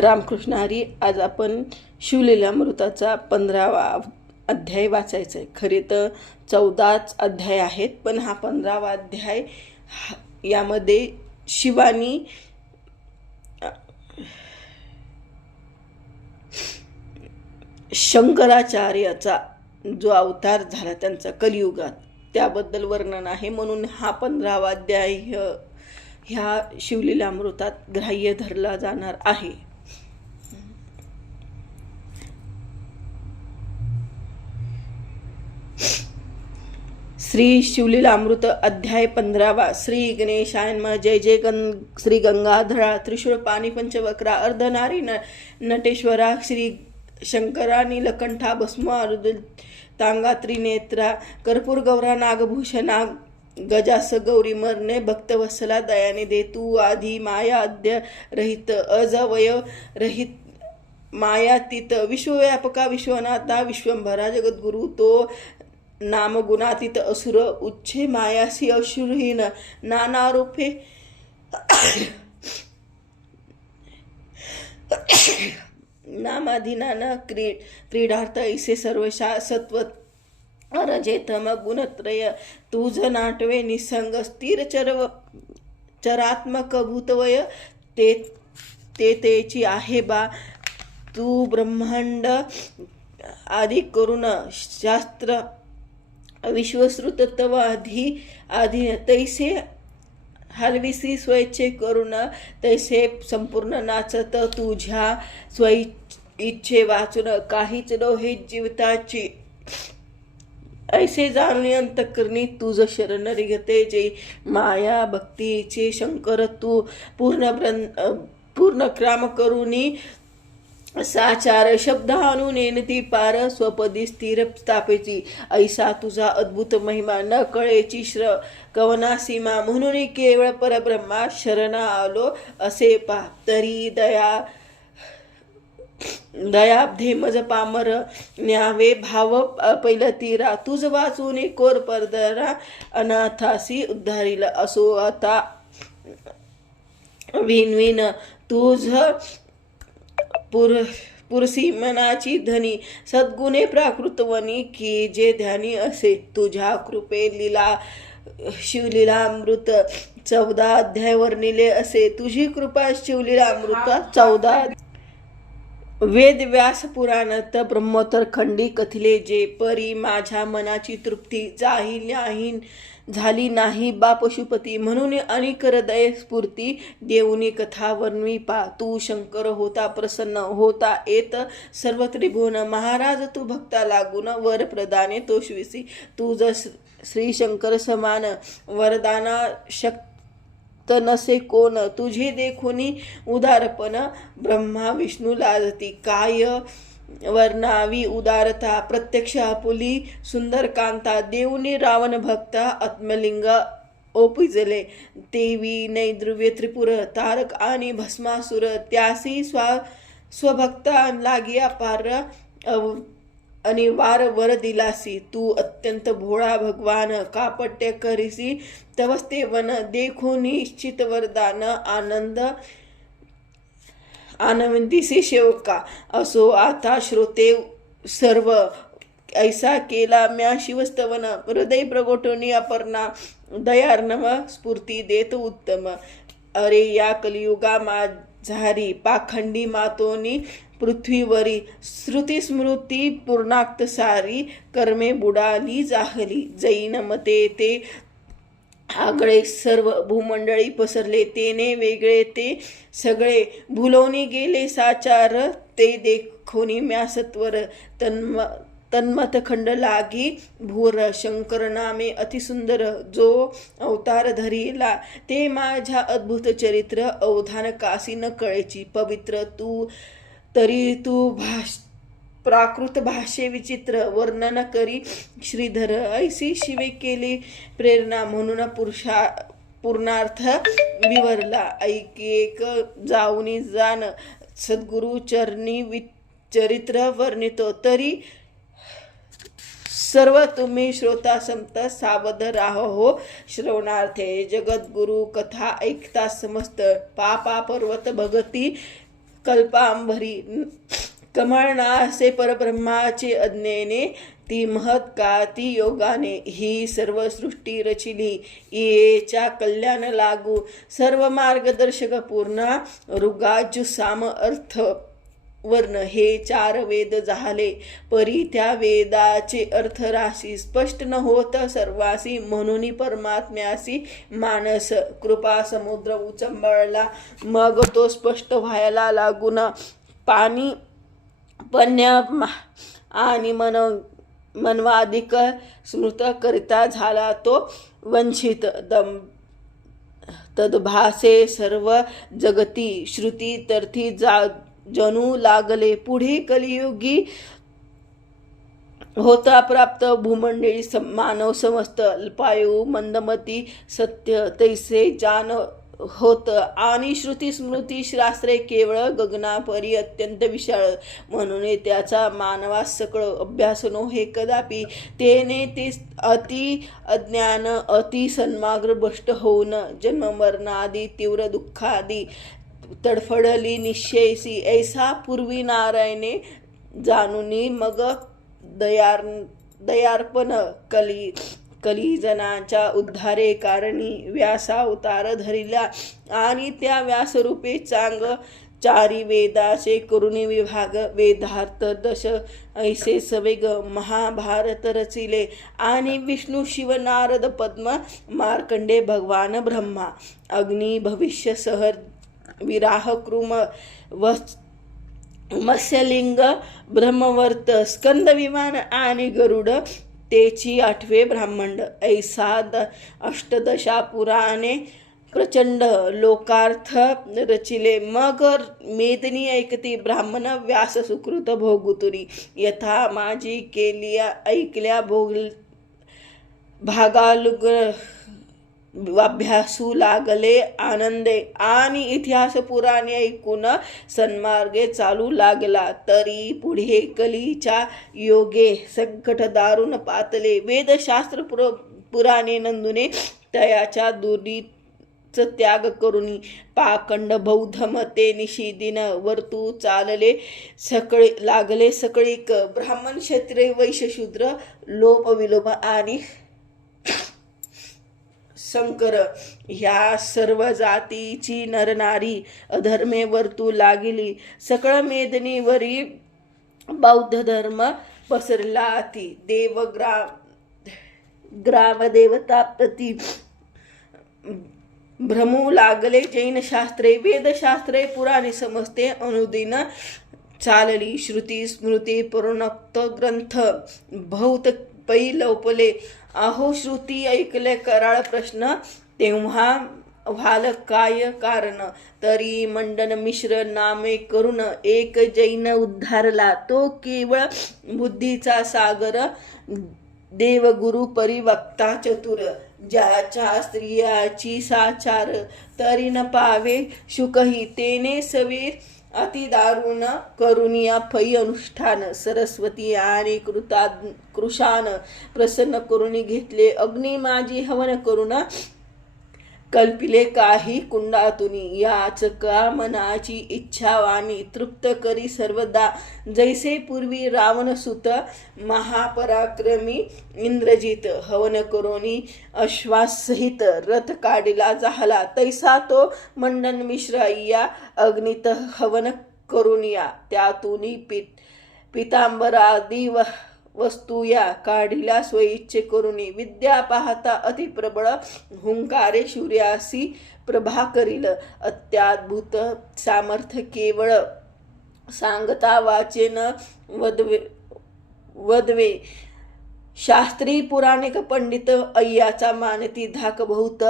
रामकृष्ण हरी. आज आपण शिवलीलामृताचा 15वा अध्याय वाचायचा आहे. खरे तर 14च अध्याय आहेत, पण हा 15वा अध्याय यामध्ये शिवानी शंकराचार्याचा जो अवतार झाला त्यांचा कलियुगात त्याबद्दल वर्णन आहे. म्हणून हा 15वा अध्याय ह्या शिवलीलामृतात ग्राह्य धरला जाणार आहे. श्री शिवलीलामृत अध्याय 15वा. श्री गणेशाय नमः. जय जय श्री गंगाधरा त्रिशूळ पाणी पंचवक्रा अर्धनारी नटेश्वरा श्री शंकरा नीलकंठा भस्म तांगा त्रिनेत्रा कर्पूर गौरा नागभूषणा गजास गौरी मरणे भक्तवत्सला दयाने दे. तू आधी माया अद्य रहित अजवय रहित मायातीत विश्वव्यापका विश्वनाथा विश्वंभरा जगद्गुरु तो नाम गुणातीत असुर उच्छे मायासी अशुरहीन नाना रूपे नामाधीनान क्रीडार्थ ऐसे सर्व सत्व रजेतम गुणत्रय तुझ नाटवे निसंग स्थिर चरात्मक भूतवय ते तेची आहे बा. तू ब्रह्मांड आदि करून शास्त्र विश्वश्रुत तव आधी तैसे हरविसी स्वैच्छे करून तैसे संपूर्ण नाचत तुझ्या इच्छे वाचून काहीच नव्हे जीविताची ऐसे जाणून अंतकरणी तुझ शरण रिगते. जे माया भक्तीचे शंकर तू पूर्ण क्राम करुनी साचार शब्द आणून नेनती पार स्वपदी स्थिर स्थापेची. ऐसा तुझा अद्भुत महिमा न कळेची कवना सीमा. म्हणून केवळ परब्रह्मा शरण आलो असे पा. तरी दयाब्धे मज पामर न्यावे भाव पैलतीरा. तुझ वाचून कोर परदरा अनाथासी उद्धारील असो आता विनविन. तुझ पुरसी मनाची धनी सद्गुणे प्राकृतवनी की जे ध्यानी असे. तुझ्या कृपे लीला शिवलीलामृत 14 अध्याय वर्णिले असे. तुझी कृपा शिवलीलामृत 14 वेद व्यास पुराणात ब्रह्मोत्तर खंडी कथिले. जे परी माझ्या मनाची तृप्ती झाली नाही बा पशुपती. म्हणून अनेक हृदय स्फूर्ती देऊनी कथा वर्णवी पा. तू शंकर होता प्रसन्न होता येत सर्व त्रिभुवन. महाराज तू भक्ता लागून वर प्रदाने तोषविसी. तू श्री शंकर समान वरदाना शक्त नसे कोण. तुझे देखोनी उदारपण ब्रह्मा विष्णू लाजती. काय वर्णावी उदारता प्रत्यक्ष आपुली सुंदर कांता. देऊनी रावण भक्ता आत्मलिंग ओपिजले. देवी नैद्रुव्य त्रिपुर तारक आणि भस्मासुर. त्यासी स्वभक्ता लागिया पार अनिवार वर दिलासी. तू अत्यंत भोळा भगवान कापट्य करिसी. तवस्ते वन देखो निश्चित वरदान आनंदिसी सेवका. असो आता श्रोते सर्व ऐसा केला म्या शिवस्तवन. हृदय प्रगोटोनी अपर्णा दयार्णव स्फूर्ती देत उत्तम. अरे या कलियुगा माझारी पाखंडी मातोनी पृथ्वीवरी श्रुती स्मृती पूर्णाक्त सारी. कर्मे बुडाली जाहली जैन मते ते आगळे सर्व भूमंडळी पसरले. तेने वेगळे ते सगळे भुलवणी गेले साचार. ते देखोनी म्या सत्वर तन्मत खंड लागी भूर. शंकर नामे अतिसुंदर जो अवतार धरिला. ते माझ्या अद्भुत चरित्र अवधान कासी न कळेची. पवित्र तू तरी तू प्राकृत भाषे विचित्र वर्णन करी श्रीधर. ऐसी शिवे केली प्रेरणा म्हणून पूर्णार्थ विवरला. ऐकेक जाऊनी जाण सद्गुरु चरणी चरित्र वर्णितो. तरी सर्व तुम्ही श्रोता संत सावध राहो श्रवणार्थे. जगद्गुरु कथा ऐकता समस्त पापा पर्वत भगती कल्पांभरी कमळनासे परब्रह्माचे अज्ञेने ती महत का ती योगाने ही सर्व सृष्टी रचिली येच्या कल्याण लागू सर्व मार्गदर्शक पूर्ण ऋगाजु साम अर्थ वर्ण हे 4 वेद झाले परी त्या वेदाचे अर्थ राशी स्पष्ट न होत सर्वासी म्हणून परमात्म्यासी मानस कृपा समुद्र उचंबळला मग तो स्पष्ट व्हायला लागून पाणी पण्य आणि मनवाधिक स्मृत करिता झाला तो वंचित तद्भासे सर्व जगती श्रुती तर्थी जणू लागले पुढे कलियुगी होता प्राप्त भूमंडळी मानव समस्त अल्पायू मंदमती सत्य तैसे जान होत आणि श्रुती स्मृती शास्त्रे केवळ गगनापरी अत्यंत विशाळ म्हणून त्याचा मानवास सकळ अभ्यास नो हे कदापि तेने ते अति अज्ञान अति सन्मार्ग भ्रष्ट होऊन जन्म मरणादी तीव्र दुःखादी तडफडली निश्चयसी ऐसा पूर्वी नारायणे जाणुनी मग दयार्पण कलिजनाच्या उद्धारे कारणी व्यासावतार धरिला आणि त्या व्यासरूपे चांग चारी वेदाचे करुणी विभाग वेदार्थ दश ऐसे सवेग महाभारत रचिले आणि विष्णू शिव नारद पद्म मार्कंडे भगवान ब्रह्मा अग्नी भविष्य सहर विराह कृम मत्स्यलिंग ब्रह्मवर्त स्कंद विमान आणि गरुड तेची 8वे ब्राह्मंड ऐसा अष्टदशा पुराणे प्रचंड लोकार्थ रचिले मग मेदनी ऐकती ब्राह्मण व्यास सुकृत भोगुतुरी यथा माझी केलिया ऐकल्या भोग भागालुग अभ्यासू लागले आनंदे आणि इतिहास पुराणे ऐकून सन्मार्गे चालू लागला तरी पुढे कलीच्या योगे संकट दारुण पातले वेदशास्त्र पुराणे नंदुने तयाच्या दुरीच त्याग करुनी पाखंड बौद्ध मते निषिदिन वर्तू चालले लागले सकळीक ब्राह्मण क्षत्रिय वैश्य शूद्र लोप विलोप आणि शंकर ह्या सर्व जातीची नरनारी अधर्मे वर्तू लागली सकळ मेदनीवरी बौद्ध धर्म पसरला ती देव ग्रामदेवता प्रति भ्रमू लागले जैन शास्त्रे वेदशास्त्रे पुराणे समजते अनुदिन चालली श्रुती स्मृती पुराणोक्त ग्रंथ बहुत पै लोपले अहो श्रुती ऐकले कराळ प्रश्न तेव्हा व्हाल काय कारण तरी मंडन मिश्र नामे करून एक जैन उद्धारला तो केवळ बुद्धीचा सागर देवगुरु परिवक्ता चतुर ज्याच्या स्त्रियाची साचार तरी न पावे शुकही तेने सवे अति दारुण करुनिया फै अनुष्ठान सरस्वती आणि कृशान प्रसन्न करुणी घेतले अग्नी माझी हवन करुण कल्पिले काही कुंडातुनी याच का मनाची इच्छा वाणी तृप्त करी सर्वदा जैसे पूर्वी रावण सुत महापराक्रमी इंद्रजित हवन करोनी अश्वासहित रथ काढिला झाला तैसा तो मंडन मिश्र या अग्नित हवन करुनिया त्यातून पितांबरादी वस्तू या काढिल्या स्वइच्छे करुणी विद्या पाहता अति प्रबळ हुंकारे सूर्यासी प्रभा करील अत्याद्भुत सामर्थ्य केवळ सांगता वाचेन वदवे शास्त्री पुराणिक पंडित अय्याचा मानती धाक बहुत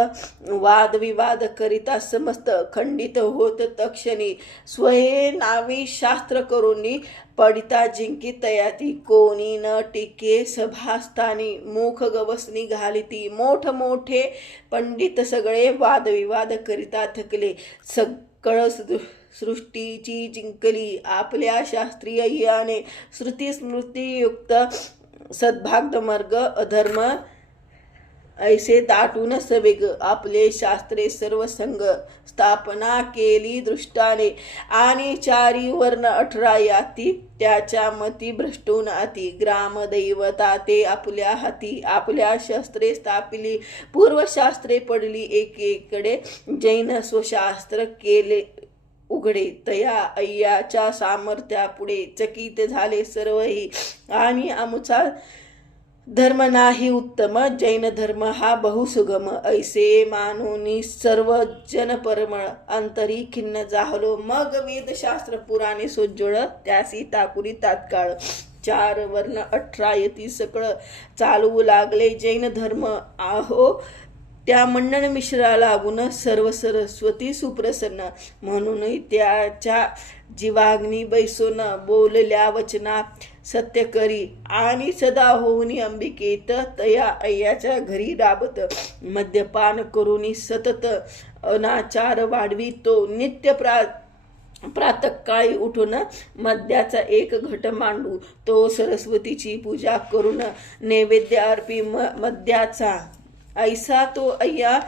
वादविवाद करिता समस्त खंडित होत तक्षणी स्वये नावी शास्त्र करुणी पडिता जिंकी तयाती कोणी न टिके सभास्थानी मुख गवसनी घालिती मोठ मोठे पंडित सगळे वादविवाद करिता थकले सकळ सृष्टीची जिंकली आपल्या शास्त्रीय याने श्रुती स्मृती युक्त सद्भाग्य मार्ग अधर्म ऐसे दाटून सवेग आपले शास्त्रे सर्व संग स्थापना केली दृष्टाने आणि चारी वर्ण 18 याती त्याच्या मती भ्रष्टून आती ग्रामदैवता ते आपल्या हाती आपल्या शस्त्रे स्थापिली पूर्वशास्त्रे पडली एकेकडे जैन स्वशास्त्र केले उघडे तया अय्याच्या सामर्थ्यापुढे चकित झाले सर्वही आणि आमचा धर्म नाही उत्तम जैन धर्म हा बहुसुगम ऐसे मानूनी सर्व जन परमळ अंतरी खिन्न जाहलो मग वेदशास्त्र पुराणे सोज्वळ त्यासी टाकुरी तात्काळ 4 वर्ण 18 यती सकळ चालवू लागले जैन धर्म आहो त्या मंडन मिश्रा लागून सर्व सरस्वती सुप्रसन्न म्हणून त्याच्या जीवाग्नी बैसोन बोलल्या वचना सत्य करी आणि सदा होऊनी अंबिकेत तया अय्याच्या घरी राबत मद्यपान करून सतत अनाचार वाढवी तो नित्य प्रातःकाळी उठून मद्याचा एक घट मांडू तो सरस्वतीची पूजा करून नैवेद्य अर्पी मद्याचा ऐसा तो अय्या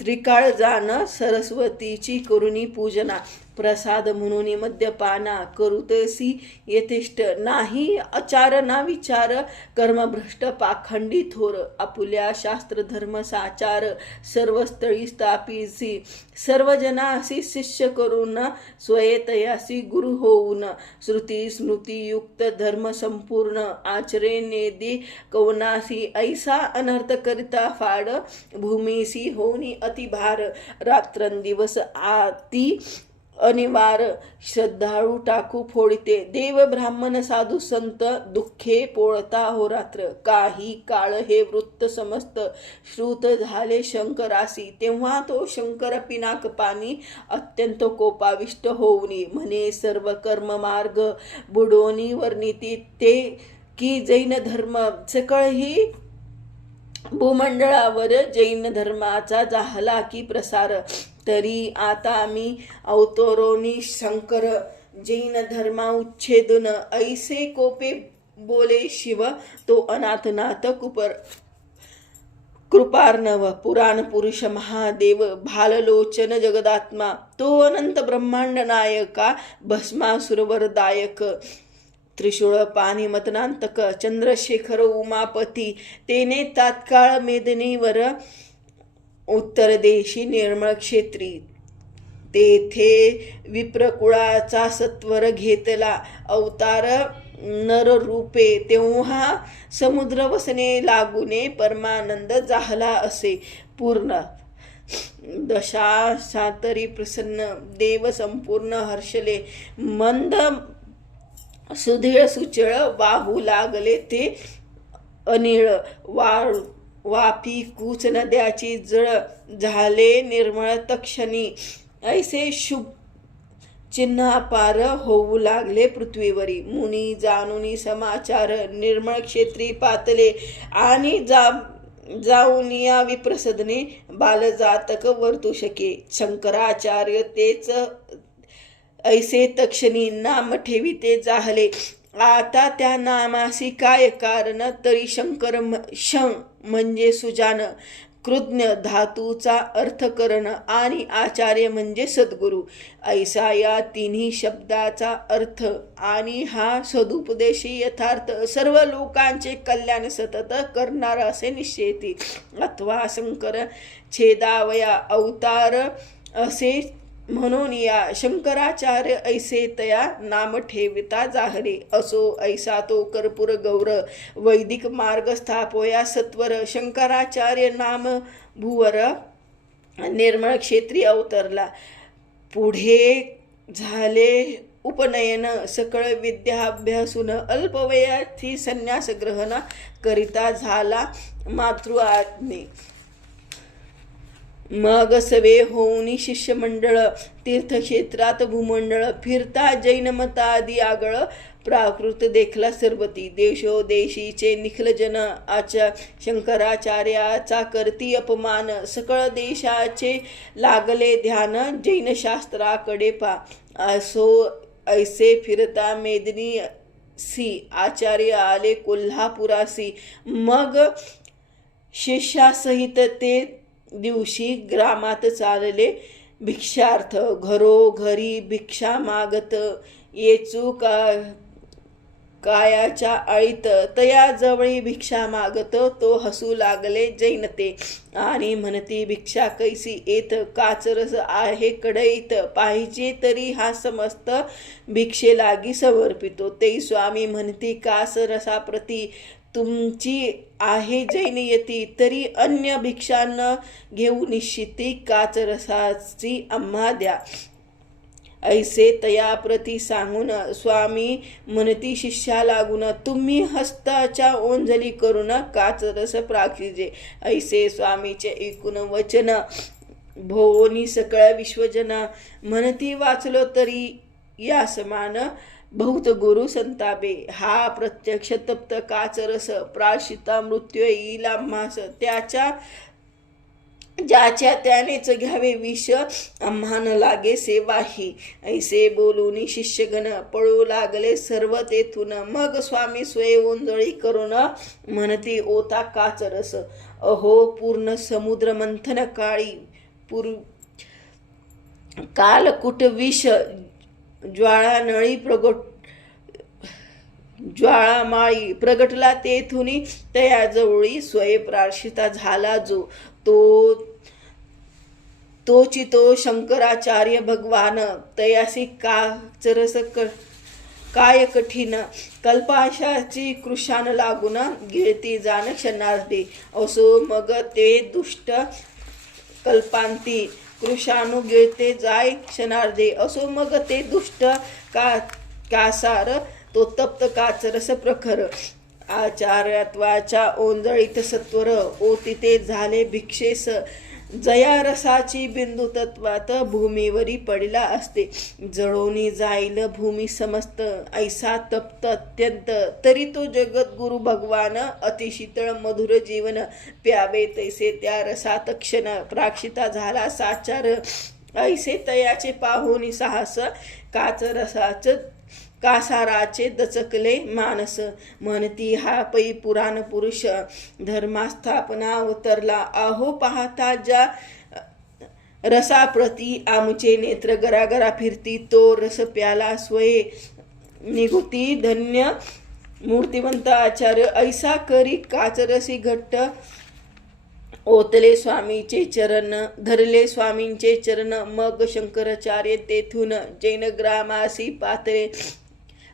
त्रिकाळ जाण सरस्वतीची करुणी पूजना प्रसाद म्हणून मद्यपाना करुतसी यथेष्ट नाही आचार ना विचार कर्मभ्रष्ट पाखंडी थोर आपुल्या शास्त्र धर्म साचार सर्व स्थळी स्थापिसी सर्व जनासी शिष्य करून स्वयेतयासी गुरु होऊन श्रुती स्मृती युक्त धर्म संपूर्ण आचरे नेदी कवनासी ऐसा अनर्थ करिता फाड भूमीसी होनी अतिभार रात्रंदिवस आती अनिवार श्रद्धाळू टाकू फोडिते देव ब्राह्मण साधू संत दुःखे पोळता हो रात्र काही काळ हे वृत्त समस्त श्रुत झाले शंकरासी तेव्हा तो शंकर पिनाक पाणी अत्यंत कोपाविष्ट होऊनी म्हणे सर्व कर्म मार्ग बुडोनी वर्णिती ते की जैन धर्म सकळही भूमंडळावर जैन धर्माचा झाला की प्रसार तरी आता मी अवतरोनी शंकर जैन धर्मा उच्छेदून ऐसे कोपे बोले शिव तो अनाथनाथ कृपार्णव पुराण पुरुष महादेव भाललोचन जगदात्मा तो अनंत ब्रह्मांड नायका भस्मासुरवरदायक त्रिशूळ पाणी मतनांतक चंद्रशेखर उमापती तेने तात्काळ मेदिनीवर उत्तर देशी निर्मळ क्षेत्री तेथे विप्रकुळाचा सत्वर घेतला अवतार नररूपे तेव्हा समुद्र वसने लागूने परमानंद झाला असे पूर्ण दशा सातरी प्रसन्न देव संपूर्ण हर्षले मंद सुधीळ सुचळ वाहू लागले ते अनिळ वापी कूच नद्याची जळ झाले निर्मळ तक्षणी ऐसे शुभ चिन्हापार होऊ लागले पृथ्वीवरी मुनी जाणुनी समाचार निर्मळ क्षेत्री पातले आणि जाऊन या विप्रसदने बालजातक वर्तू शके शंकराचार्य तेच ऐसे तक्षणी नाम ठेविते जाहले आता त्या नामासी काय कारण तरी शंकर म्हणजे सुजान कृज्ञ धातूचा अर्थ करण आणि आचार्य म्हणजे सद्गुरू ऐसा या तिन्ही शब्दाचा अर्थ आणि हा सदुपदेशी यथार्थ सर्व लोकांचे कल्याण सतत करणारा असे निश्चयती अथवा शंकर छेदावया अवतार असे म्हणून या शंकराचार्य ऐसे तया नाम ठेविता जाहले असो ऐसा तो कर्पूर गौर वैदिक मार्ग स्थापोया सत्वर शंकराचार्य नाम भुवर निर्मळ क्षेत्री अवतरला पुढे झाले उपनयन सकळ विद्या अभ्यासून अल्पवयाची संन्यास ग्रहण करिता झाला मातृआज्ञे मग सवे होऊनी शिष्यमंडळ तीर्थक्षेत्रात भूमंडळ फिरता जैन मतादी आगळ प्राकृत देखला सर्वती देशोदेशीचे निखलजन शंकराचार्याचा करती अपमान सकळ देशाचे लागले ध्यान जैन शास्त्राकडे पा असो ऐसे फिरता मेदिनी सी आचार्य आले कोल्हापुरासी मग शिष्यासहित ते दिवशी ग्रामात चालले भिक्षार्थ. घरोघरी भिक्षा मागत येचू कायाच्या आळीत. तया जवळी भिक्षा मागत तो हसू लागले जैनते. आणि म्हणती भिक्षा कैसी येत, काचरस आहे कढईत. पाहिजे तरी हा समस्त भिक्षे लागी समर्पितो. ते स्वामी म्हणती कास रसाप्रती तुमची आहे जैन यती. तरी अन्य भिक्षा न घेऊ निश्चिती, काचरसाची आम्हा द्या. ऐसे तया प्रती सांगून स्वामी म्हणती शिष्या लागून. तुम्ही हस्ताच्या ओंजली करून काचरस प्राक्षिजे. ऐसे स्वामीचे ऐकून वचन भोवनी सकळ विश्वजन. म्हणती वाचलो तरी या समान बहुत गुरु संतापे. हा प्रत्यक्ष तप्त काचरस प्राशिता मृत्यू येईल आम्हास. ज्याच्या त्यानेच घ्यावे विष, आम्हान लागे सेवाही. ऐसे बोलून शिष्यगण पळू लागले सर्व तेथून. मग स्वामी स्वय ओंजळी करून म्हणती ओता काचरस. अहो पूर्ण समुद्र मंथन काळी कालकुट विष ज्वाळामाळी प्रगटला तेथुनी. तयाजवळी स्वय प्रार्शिता झाला जो. तोची तो शंकराचार्य भगवान. तयासी काचरस काय कठीण. कल्पाशाची कृशान लागून गिळती जाण क्षणार्धे. असो मग ते दुष्ट कल्पांती कृशानु गिळते जाय क्षणार्धे. असो मग ते दुष्ट कासार तो तप्त काचरस प्रखर. आचार्यत्वाच्या ओंजळीत सत्वर ओतिते झाले भिक्षेस. जया रसाची बिंदू तत्वात भूमीवरी पडला असते. जळोनी जाईल भूमी समस्त ऐसा तप्त अत्यंत. तरी तो जगद्गुरु भगवान अतिशीतळ मधुर जीवन. प्यावे तैसे त्या रसात क्षण प्राक्षिता झाला साचार. ऐसे तयाचे पाहोनी साहस कासाराचे दचकले मानस. म्हणती हा पै पुराण पुरुष धर्मास्थापना अवतरला. अहो पाहता ज्या रसाप्रती आमचे नेत्र गरागरा फिरती. तो रस प्याला स्वये निघुती धन्य मूर्तिवंत आचार्य. ऐसा करी काचरसी घट्ट ओतले स्वामीचे चरण. धरले स्वामींचे चरण. मग शंकराचार्य तेथून जैन ग्रामासी पातळे.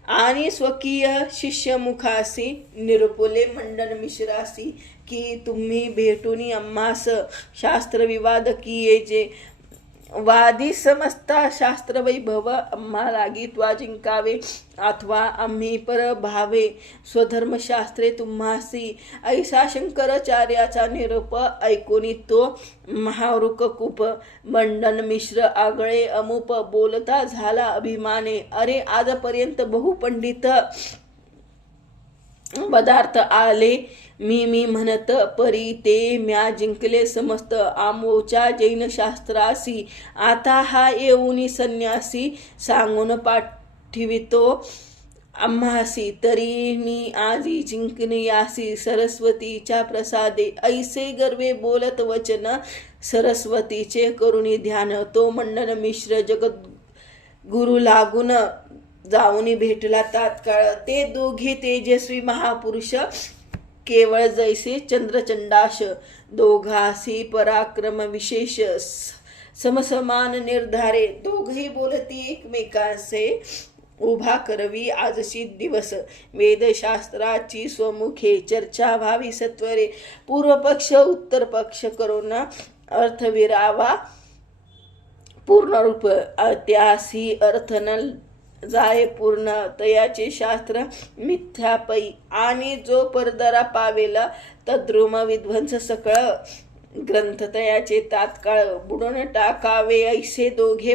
आणि स्वकीय शिष्यमुखासी निरपुले मंडन मिश्रासी. की तुम्ही भेटून आम्हास शास्त्रविवाद किये. वादी समजता शास्त्र वैभव आम्हा लागी त्वा जिंकावे. अथवा आम्ही परभावे स्वधर्मशास्त्रे तुम्हासी. ऐसा शंकराचार्याचा निरोप ऐकोनी तो महावृककूप. मंडन मिश्र आगळे अमुप बोलता झाला अभिमाने. अरे आजपर्यंत बहुपंडित पदार्थ आले मी म्हणत परी. ते म्या जिंकले समस्त आमोच्या जैन शास्त्रासी. आता हा येऊनी संन्यासी सांगून पाठवितो आम्हासी. तरी मी आजी जिंकण्यासी सरस्वतीच्या प्रसादे. ऐसे गर्वे बोलत वचन सरस्वतीचे करुणी ध्यान. तो मंडन मिश्र जगत गुरु लागून जाऊनी भेटला तात्काळ. ते दोघे तेजस्वी महापुरुष केवळ जैसे चंद्रचंडाश. दोघासी पराक्रम विशेष समसमान निर्धारे. दोघही बोलती एकमेकांचे उभा करवी आजची दिवस. वेदशास्त्राची स्वमुखे चर्चा व्हावी सत्वरे. पूर्वपक्ष उत्तर पक्ष करून अर्थविरावा पूर्णरूप. त्यासी अर्थ न जाय पूर्ण. तयाचे शास्त्र मिथ्यापै. आणि जो परदरा पावेला तद्रुम विध्वंस सकळ. ग्रंथ तयाचे तात्काळ बुडून टाकावे. ऐसे दोघे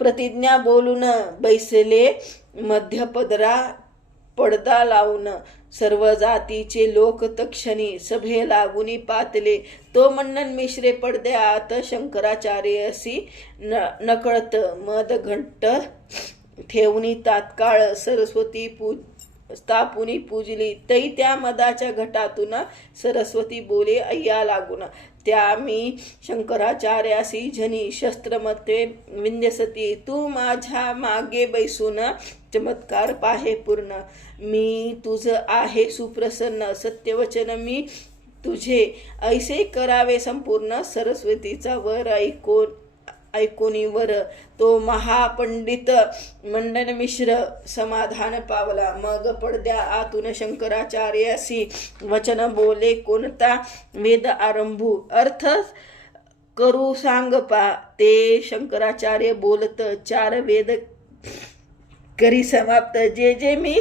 प्रतिज्ञा बोलून बैसले मध्यपदरा पडदा लावून. सर्व जातीचे लोक तक्षणी सभे लागुनी पातले. तो मंडन मिश्रे पडद्यात शंकराचार्यसी नकळत मद घंट ठेवणी तात्काळ सरस्वती स्थापुनी पूजली. तै त्या मदाच्या घटातून सरस्वती बोले अय्या लागून. त्या मी शंकराचार्यासी झनी शस्त्रमते विंध्यसती. तू माझ्या मागे बैसून चमत्कार पाहे पूर्ण. मी तुझ आहे सुप्रसन्न सत्यवचन मी तुझे ऐसे करावे संपूर्ण. सरस्वतीचा वर ऐकोनी वर तो महापंडित मंडन मिश्र समाधान पावला. मग पडद्या आतून शंकराचार्यासी वचन बोले कोणता वेद आरंभू अर्थ करू सांग पा. ते शंकराचार्य बोलत 4 वेद करी समाप्त. जे जे मी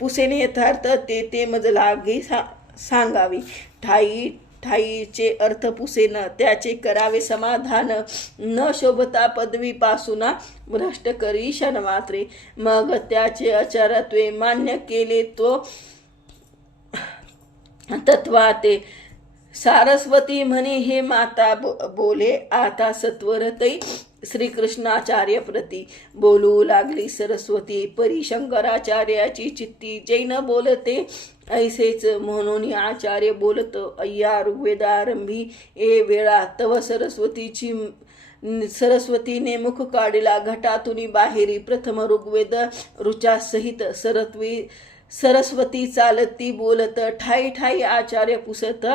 पुसेने यथार्थ ते ते मज लागी सांगावी. ठाईचे अर्थ पुसेन त्याचे करावे समाधान. न शोभता पदवीपासून भ्रष्ट करी क्षणमात्रे. मग त्याचे आचारत्वे मान्य केले तो तत्वाते. सारस्वती म्हणे हे माता बोले आता सत्वरतै. श्रीकृष्णाचार्य प्रती बोलू लागली सरस्वती. परी शंकराचार्याची चित्ती जैन बोलते ऐसेच म्हणून आचार्य बोलत अय्या ऋग्वेदारंभी ए वेळा तव सरस्वतीने मुख काढला घटातून बाहेरी. प्रथम ऋग्वेद ऋचा सहित सरस्वती चालती बोलत. ठाई ठाई आचार्य पुसत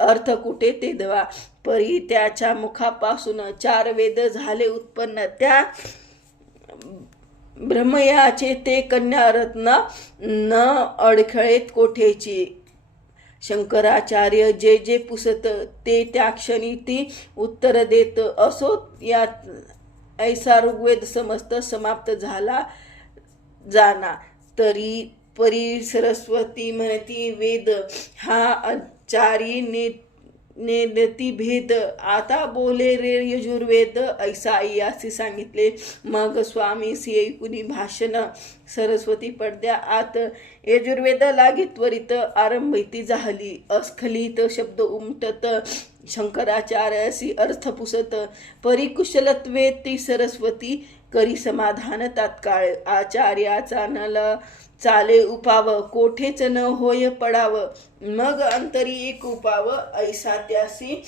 अर्थ कुठे ते दवा. परी त्याच्या मुखापासून 4 वेद झाले उत्पन्न. त्या ब्रह्मयाचे ते कन्यारत्न न अडखळेत कोठेची. शंकराचार्य जे जे पुसत ते त्या क्षणी ती उत्तर देत असो. यात ऐसा ऋग्वेद समस्त समाप्त झाला जाना. तरी परी सरस्वती म्हणती वेद हा आचारी नेदती भेद. आता बोले रे यजुर्वेद ऐसा अय्यासी सांगितले. मग स्वामीसी ऐकुनी भाषण सरस्वती पडद्या आत. यजुर्वेद लागी त्वरित आरंभिती झाली. अस्खलित शब्द उमटत शंकराचार्यासी अर्थ पुसत. परिकुशलत्वे ती सरस्वती करी समाधान तात्काळ. आचार्याचा नल चाले उपाव कोठेच न होय पडाव. मग अंतरी एक उपाव ऐसा त्यासी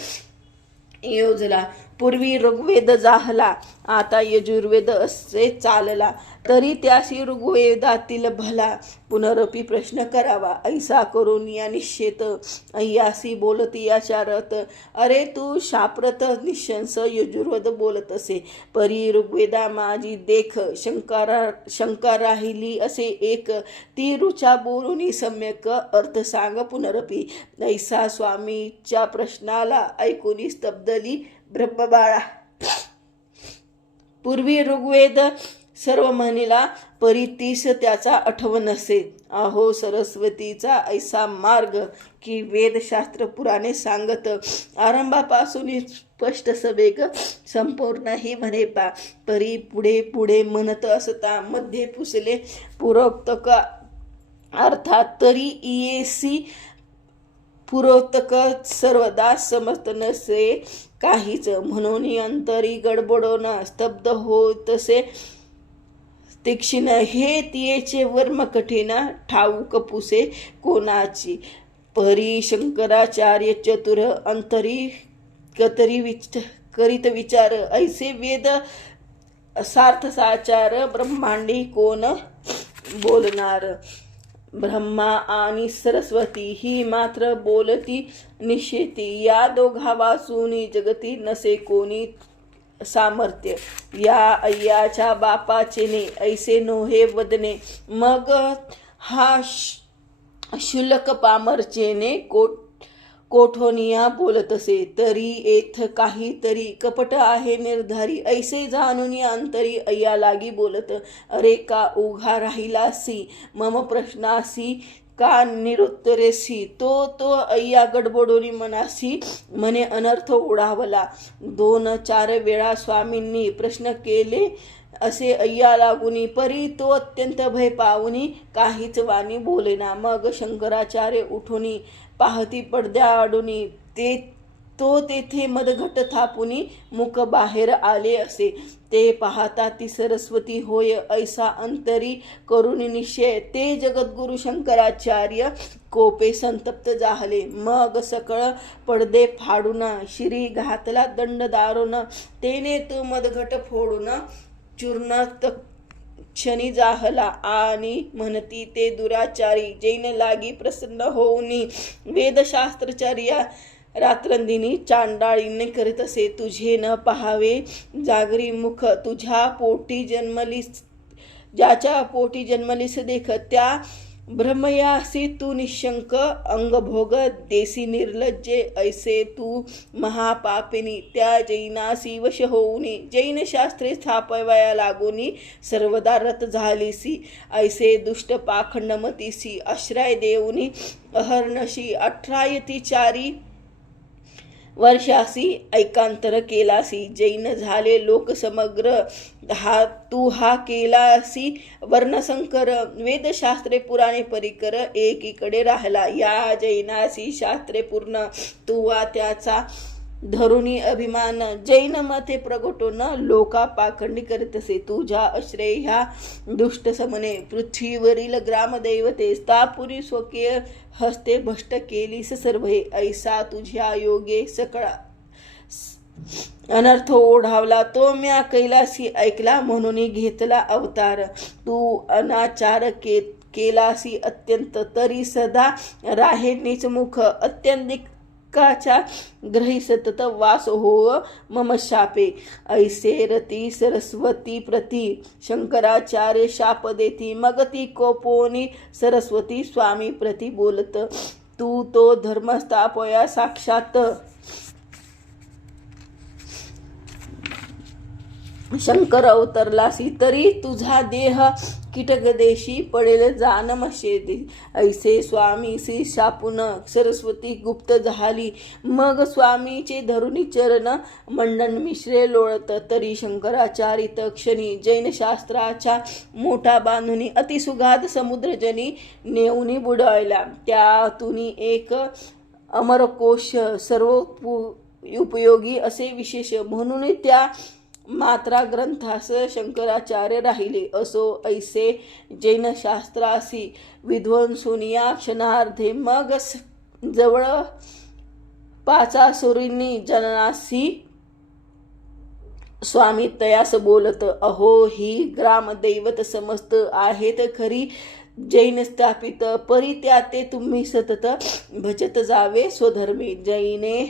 योजला. पूर्वी ऋग्वेद जाहला आता यजुर्वेद असे चालला. तरी त्यासी ऋग्वेदातील भला पुनरपी प्रश्न करावा. ऐसा करून या निश्चित अय्यासी बोलत याचारत. अरे तू शाप्रत निशंस यजुर्वेद बोलत असे. परी ऋग्वेदा माझी देख शंका राहिली असे एक. ती ऋचा बोलून सम्यक अर्थ सांग पुनरपी. ऐसा स्वामीच्या प्रश्नाला ऐकून स्तब्धली ब्रह्मबाळा. पूर्वी ऋग्वेद सर्व म्हणिला परितीस त्याचा आठवण नसे. अहो सरस्वतीचा ऐसा मार्ग की वेदशास्त्र पुराणे सांगत. आरंभापासून स्पष्ट सवेग संपूर्ण ही म्हणे पा. परी पुढे पुढे म्हणत असता मध्ये पुसले पुरोक्त अर्थात तरी येसी पुरोक्तक सर्वदा समजत नसे काहीच. म्हणून अंतरी गडबडोन स्तब्ध होतसे तीक्ष्ण. हे तियेचे वर्म कठीण ठाऊक पुसे कोणाची. परी शंकराचार्य चतुर अंतरी करीत विचार. ऐसे वेद सार्थसाचार ब्रह्मांडी कोण बोलणार. ब्रह्मा आणि सरस्वती ही मात्र बोलती निश्चिती. या दोघा वाचून जगती नसे कोणी सामर्थ्य. या अय्याच्या बापाचे ने ऐसे नोहे वदने. मग हा शुल्क पामरचेने कोठोनिया बोलत असे. तरी येथ काहीतरी कपट आहे निर्धारी. ऐसे जाणून अंतरी अय्या लागी बोलत. अरे का उघा राहिलासी मम प्रश्नासी का निरुत्तरेसी. तो अय्या गडबडोनी मनासी म्हणे अनर्थ ओढावला. 2-4 वेळा स्वामींनी प्रश्न केले असे अय्या लागुनी. परी तो अत्यंत भय पावनी काहीच वाणी बोलेना. मग शंकराचार्य उठुनी पाहती पडद्या आडुनी. ते तो तेथे मदघट थापुनी मुख बाहेर आले असे. ते पाहता ती सरस्वती होय ऐसा अंतरी करुणी निश्चय. ते जगद्गुरु शंकराचार्य कोपे संतप्त झाले. मग सकळ पडदे फाडून शिरी घातला दंड दारून. तेने तो मदघट फोडून चूर्ण क्षणी जाहला आणि म्हणती ते दुराचारी. जैन लागी प्रसन्न होऊनी वेदशास्त्रचार्या रात्रंदिनी चांडाळीने करीत असे. तुझे न पहावे जागरी मुख तुझ्या पोटी जन्मलीस, ज्याच्या पोटी जन्मलीस देख. त्या ब्रह्मयासी तू निशंक अंगभोग देसी निर्लज्जे. ऐसे तू महापापिनी त्या जैनासी वश होऊनी. जैन शास्त्रे स्थापवाया लागोनी सर्वदा रत झालीसी. ऐसे दुष्ट पाखंडमतीसी आश्रय देऊनी अहर्नशी. 18 वर्षासी ऐकांतर केलासी. जैन झाले लोक समग्र तू हा केलासी वर्णसंकर. वेदशास्त्रे पुराणे परिकर एकीकडे राहिला. या जैनासी शास्त्रे पूर्ण तू वा त्याचा धरुणी अभिमान. जैन मते प्रगटून लोका पाखंडी करीत असे. तुझ्या आश्रय ह्या दुष्ट समने पृथ्वीवरील ग्रामदैवते स्थापुरी स्वकीय हस्ते भ्रष्ट केलीस सर्वे. ऐसा तुझ्या योगे सकळा अनर्थ ओढावला. तो म्या कैलासी ऐकला म्हणून घेतला अवतार. तू अनाचार केलासी अत्यंत तरी सदा राहे नीचमुख. अत्यंतिकाच्या ग्रही सतत वास हो मम शापे. ऐसे रती सरस्वती प्रती शंकराचार्य शाप देती. मग ती कोपोनी सरस्वती स्वामी प्रती बोलत. तू तो धर्म स्थापया साक्षात शंकर अवतरलासी. तरी तुझा देह कीटकदेशी पडेल जान मशेदी. ऐसे स्वामीसी शापून सरस्वती गुप्त झाली. मग स्वामीचे धरुणी चरण मंडन मिश्रे लोळत. तरी शंकराचार्य क्षणी जैन शास्त्राच्या मोठा बांधुनी अतिसुगाध समुद्रजनी नेऊनी बुडवायला. त्यातून एक अमरकोश सर्व उपयोगी असे विशेष म्हणून त्या मात्रा ग्रंथास शंकराचार्य राहिले. असो ऐसे जैन शास्त्रासी विध्वंसुनिया क्षणार्धे. मग जवळ पाचासुरींनी जननासी स्वामी तयास बोलत. अहो ही ग्रामदैवत समस्त आहेत खरी जैन स्थापित. परी त्या ते तुम्ही सतत भजत जावे स्वधर्मी. जैने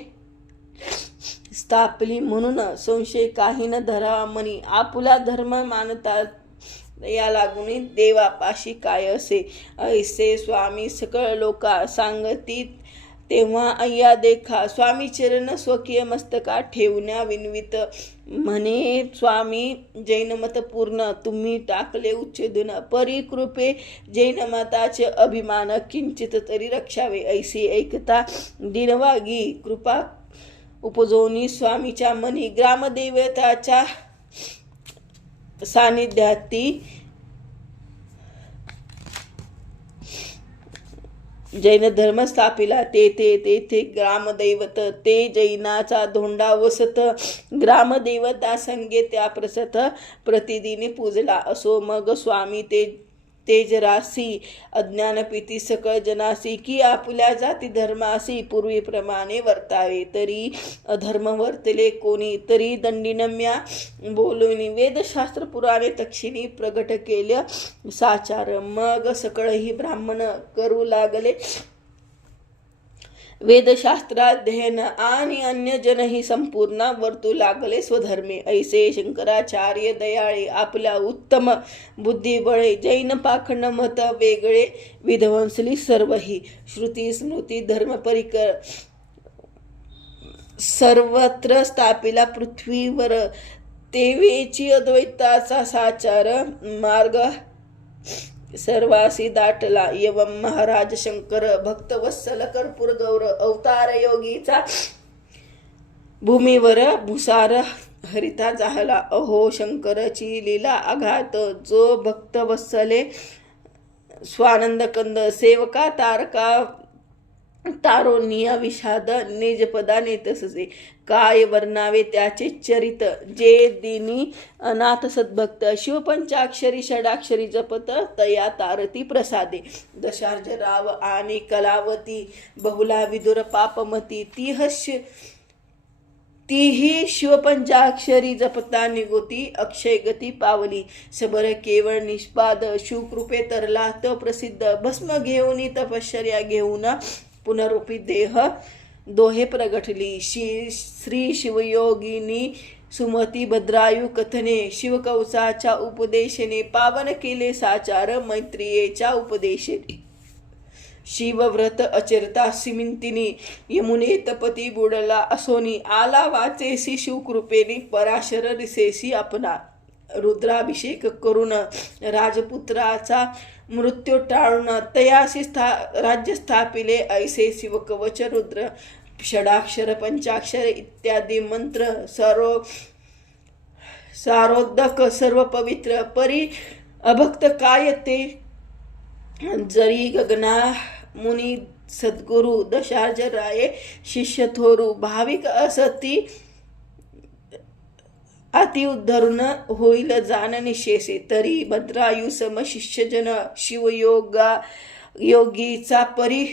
स्थापली म्हणून संशय काही न धरावा मनी. आपुला धर्म मानता या लागून देवापाशी काय असे. ऐसे स्वामी सकळ लोका सांगती तेव्हा अय्या देखा. स्वामी चरण स्वकीय मस्तका ठेवण्या विनवित. म्हणे स्वामी जैनमत पूर्ण तुम्ही टाकले उच्छेदून. परी कृपे जैनमताचे अभिमान किंचित तरी रक्षावे. ऐसी ऐकता दिनवागी कृपा उपजोनी स्वामीच्या मनी. ग्रामदेवताच्या सानिध्याती जैन धर्म स्थापिला. तेथे ग्रामदैवत ते जैनाचा धोंडा वसत. ग्रामदेवता संगे त्या प्रसत प्रतिदिनी पूजला. असो मग स्वामी तेजरासी अज्ञानपिती सकळ जनासी. की आपल्या जाती धर्मासी पूर्वीप्रमाणे वर्तावे. तरी अधर्म वर्तले कोणी तरी दंडिनम्या बोलूनी. वेदशास्त्र पुराणे तक्षिणी प्रगट केल्या साचार. मग सकळही ब्राह्मण करू लागले वेदशास्त्राध्ययन आणि अन्य जनही संपूर्ण वर्तू लागले स्वधर्मे. ऐसे शंकराचार्य दयाळे आपल्या उत्तम बुद्धिबळे जैन पाखंड मत वेगळे विध्वंसली सर्वही. श्रुती स्मृती धर्म परिकर सर्वत्र स्थापिला पृथ्वीवर. तेवेची अद्वैताचा साचार मार्ग सर्वासी दाटला. एवं महाराज शंकर भक्तवत्सल कर्पूर गौर अवतार योगीचा भूमीवर भुसार हरिता झाला. अहो शंकरची लीला आघात. जो भक्तवत्सले स्वानंद कंद सेवका तारका तारोनिया विषाद निजपदाने तसचे काय वर्णावे त्याचे चरित जे दिनी अनाथ सद्भक्त शिवपंचाक्षरी षडाक्षरी जपत तया तारती प्रसादे दशार्ज राव आणि कलावती बहुला विदुर पापमती तीही शिवपंचाक्षरी जपता निगोती अक्षय गती पावली शबर केवळ निष्पाद शिवकृपे तरला त प्रसिद्ध भस्म घेऊन तपश्चर्या घेऊन पुनरुपी देह दोहे प्रगटली श्री शिवयोगिनी सुमती भद्रायू कथने शिवकवचाच्या उपदेशने पावन केले साचार मैत्रियेच्या उपदेशने शिवव्रत अचरता सिमिंतिनी यमुने तपती बुडला असोनी आला वाचेसी शिवकृपेनी पराशर रिसेसी आपणा रुद्राभिषेक करून राजपुत्राचा मृत्यू टाळून तयासी राज्य स्थापिले ऐसे शिवकवच रुद्र षडाक्षर पंचाक्षर इत्यादी मंत्र सारोदक सर्व पवित्र परी अभक्त काय ते जरी गगना मुनी सद्गुरु दशार्ज राये शिष्य थोरू भाविक असती अति उद्धरून होईल जाण निशेसे तरी भद्रायु सम शिष्यजन योगीचा परी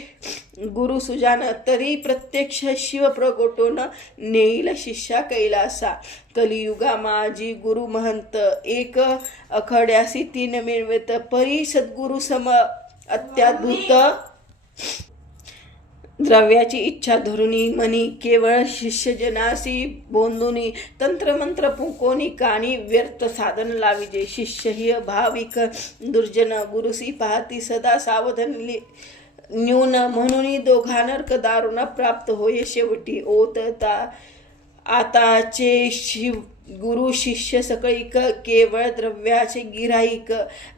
गुरु सुजान तरी प्रत्यक्ष शिव प्रगटून नेईल शिष्या कैलासा कलियुगा माझी गुरु महंत एक अखड्यासी तीन मिळवत परी सद्गुरु सम अत्याद्भुत द्रव्याची इच्छा धरुनी मनी केवळ शिष्यजनासी बोंदुनी तंत्रमंत्र पुंकोनी कानी व्यर्थ साधन लाविजे शिष्य ही भाविक दुर्जन गुरुसी पाहती सदा सावधान न्यून म्हणून दोघा नरक दारुण प्राप्त होय शेवटी ओतता आताचे गुरु शिष्य सकळीक केवळ द्रव्याचे गिराईक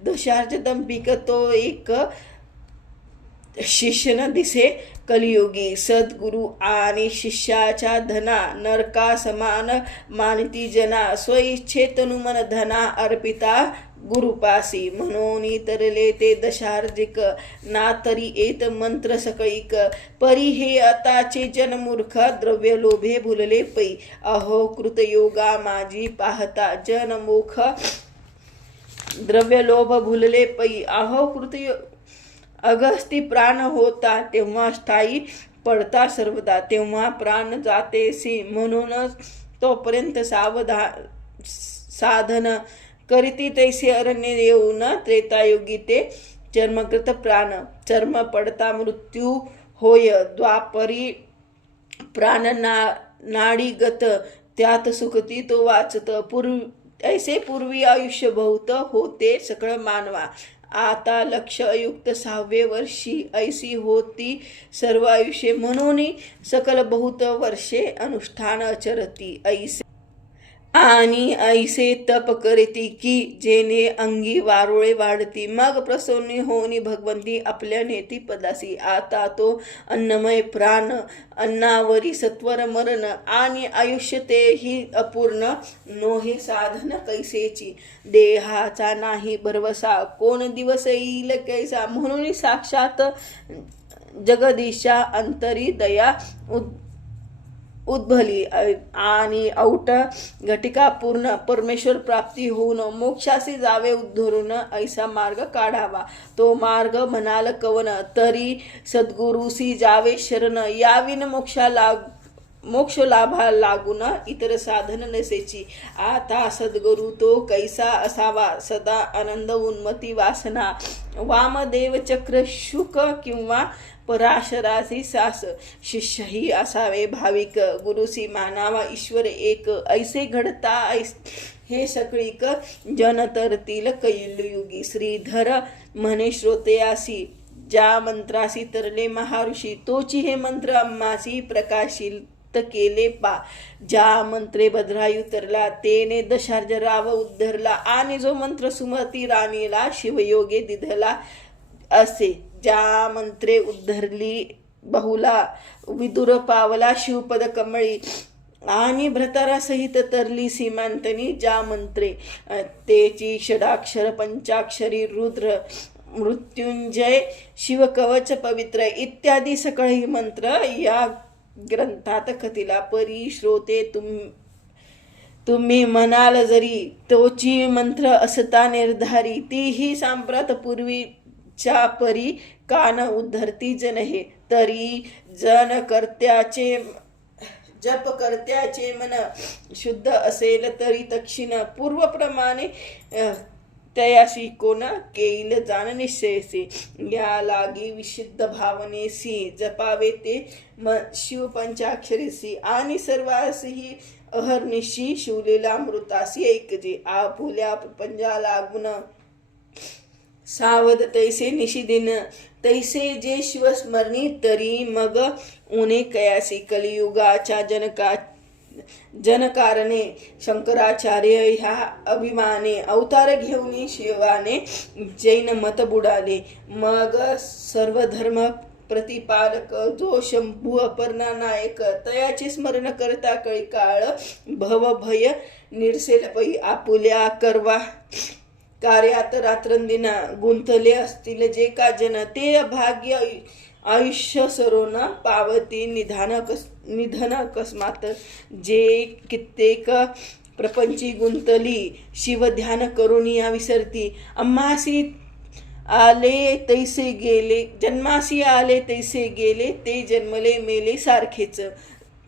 दोषार्ज दंभिक तो एक शिष्य न दिसे कलियुगी सद्गुरु आणि शिष्याच्या धना नरका समान मानती जना स्वइच्छेतनु मन धना अर्पिता गुरुपासी म्हणून तरले ते दशार्जिक ना तरी येत मंत्र सकळीक परी हे आताचे जनमूर्ख द्रव्य लोभे भुलले पै अहो कृतयोगा माझी पाहता जनमुख द्रव्य लोभ भुलले पै अहो कृतयोग अगस्ती प्राण होता तेव्हा स्थायी पडता सर्वदा तेव्हा प्राण जातेसी म्हणूनच तोपर्यंत साधन करीती तैसे अरण्य येऊन त्रेतायुगी ते चर्मकृत प्राण चर्म पडता मृत्यू होय द्वापरी प्राण नाडीगत त्यात सुखती तो वाचत ऐसे पूर्वी आयुष्य बहुत होते सकळ मानवा आता लक्षयुक्त 6वे वर्षी ऐसी होती सर्व आयुष्य म्हणून सकल बहुत वर्षे अनुष्ठान आचरती ऐसे आणि ऐसे तप करीती की जेने अंगी वारुळे वाढती मग प्रसन्नी होनी भगवंती आपल्या नेती पदासी आता तो अन्नमय प्राण अन्नावरी सत्वर मरण आणि आयुष्य तेही अपूर्ण नोहे साधन कैसेची देहाचा नाही भरवसा कोण दिवस येईल कैसा म्हणून साक्षात जगदीशा अंतरी दया उद्भली आणि औट घटिका पूर्ण परमेश्वर प्राप्ती होऊन मोक्षासी जावे उद्धरून ऐसा मार्ग काढावा तो मार्ग म्हणाल कवन तरी सद्गुरुसी जावे शरण याविन मोक्ष लाभा लागून इतर साधन नसेची आता सद्गुरु तो कैसा असावा सदा आनंद उन्मती वासना वामदेव चक्र शुक किंवा पराशरासी सास शिष्यही असावे भाविक गुरुसी मानावा ईश्वर एक ऐसे घडता हे सगळीक जन तरतील कैलयुगी श्रीधर म्हणे श्रोतेयासी ज्या मंत्रासी तरले महाऋषी तोची हे मंत्र अम्मासी प्रकाशित केले पा ज्या मंत्रे भद्रायू तरला तेने दशार्ज राव उद्धरला आणि जो मंत्र सुमती राणीला शिवयोगे दिधला असे ज्या मंत्रे उद्धरली बहुला विदुर पावला शिवपद कमळी आणि भ्रतरासहित तरली सीमांतनी ज्या मंत्रे तेची षडाक्षर पंचाक्षरी रुद्र मृत्युंजय शिवकवच पवित्र इत्यादी सकळही मंत्र या ग्रंथात कथिला. परी श्रोते तुम्ही म्हणाल जरी तोची मंत्र असता निर्धारी, तीही सांप्रत पूर्वीच्या परी कान उद्धरतीच नहे. तरी जप करत्याचे मन शुद्ध असेल तरी दक्षिण पूर्वप्रमाणे तयासी कोण केईल जाण निश्चयसे. या लागी विशुद्ध भावनेसी जपावे ते शिव पंचाक्षरीसी आणि सर्वांसही अहर्निशी शिवलीलामृतासी ऐकजे. आपुल्या पंजा लागून सावध तैसे निशिदिन तैसे जे शिवस्मरणी तरी मग उणे कयासी. कलियुगाच्या जनकारणे शंकराचार्य ह्या अभिमाने अवतार घेऊन शिवाने जैन मत बुडाले. मग सर्व धर्म प्रतिपालक जो शंभू अपर्णा नायक तयाचे स्मरण करता कळी काळ भव भय निरसेल पै. आपुल्या कार्यात रात्रंदिना गुंतले असतील जे का जन ते अभाग्य आयुष्य सरोन पावती निधन अकस्मात. जे कित्येक प्रपंची गुंतली शिवध्यान करून या विसरती. जन्मासी आले तैसे गेले ते जन्मले मेले सारखेच.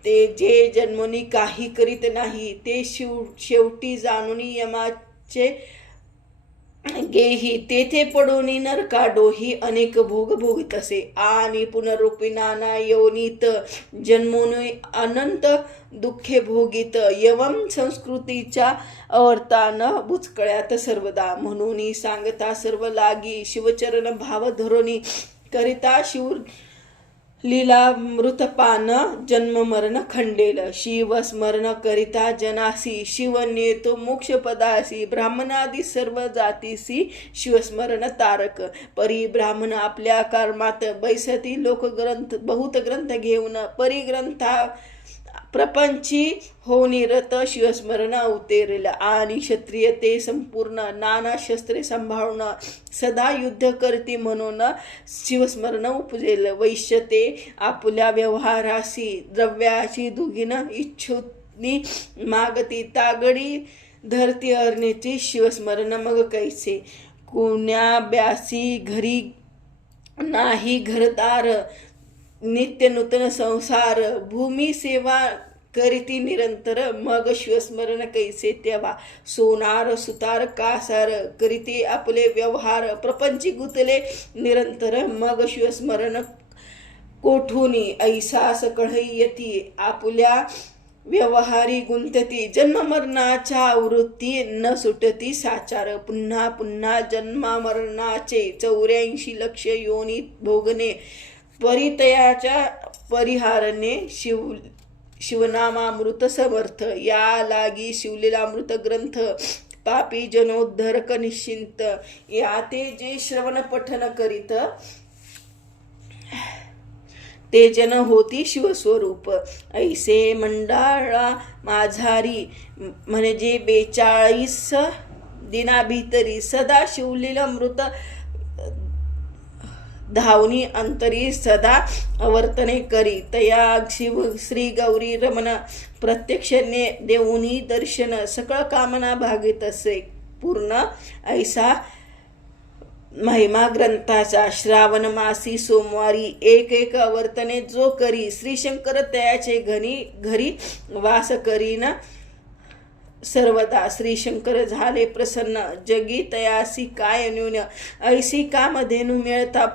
ते जे जन्मोनी काही करीत नाही ते शेवटी जाणून यमाचे गेही. तेथे पडून नरका डोही अनेक भोग भोगीत असे. आणि पुनरुपी नाना योनीत जन्मोन अनंत दुःखे भोगीत. यवम संस्कृतीच्या अवर्तान बुचकळ्यात सर्वदा. म्हणून सांगता सर्व लागी शिवचरण भाव धरोनी करिता शिव लीलामृतपान जन्म मरण खंडेल. शिव स्मरण करिता जनासी शिव नेतो मोक्षपदासी. ब्राह्मणादी सर्व जातीसी शिवस्मरण तारक. परी ब्राह्मण आपल्या कर्मात बैसती लोकग्रंथ बहुत ग्रंथ घेऊन परिग्रंथा प्रपंची होऊन रत शिवस्मरण अवतेरेल. आणि क्षत्रिय ते संपूर्ण नाना शस्त्रे सांभाळून सदा युद्ध करती म्हणून शिवस्मरण उपजेल. वैश्य ते आपल्या व्यवहाराशी द्रव्याची दुगीन इच्छुनी मागती तागडी धरती अरण्याची शिवस्मरण मग कैसे. कुण्याब्यासी घरी नाही घरदार नित्य नूतन संसार. भूमी सेवा करीती निरंतर मग शिवस्मरण कैसे तेव्हा. सोनार सुतार कासार करीती आपले व्यवहार प्रपंची गुतले निरंतर मग शिवस्मरण कोठूनी. ऐसा सकळही यती आपल्या व्यवहारी गुंतती. जन्ममरणाच्या वृत्ती न सुटती साचार. पुन्हा पुन्हा जन्ममरणाचे 84 लक्ष योनी भोगणे. परितयाच्या परिहारणे शिवनामामृत समर्थ. या लागी शिवलीलामृत ग्रंथ पापी जनोद्धरक निश्चिंत. या ते जे श्रवण पठन करीत ते जन होती शिवस्वरूप. ऐसे मंडाळा माझारी म्हणजे 42 दिनाभितरी सदा शिवलीलामृत धावनी अंतरी सदा अवर्तने करी. तया शिव श्री गौरी रमण प्रत्यक्ष देऊनी दर्शन सकळ कामना भागीत असे पूर्ण. ऐसा महिमा ग्रंथाचा. श्रावण मासी सोमवारी एक अवर्तने जो करी. श्रीशंकर तयाचे घरी वास करीन सर्वदा. श्रीशंकर झाले प्रसन्न जगी तयासी काय न्यून. ऐसी कामधेनु मिळता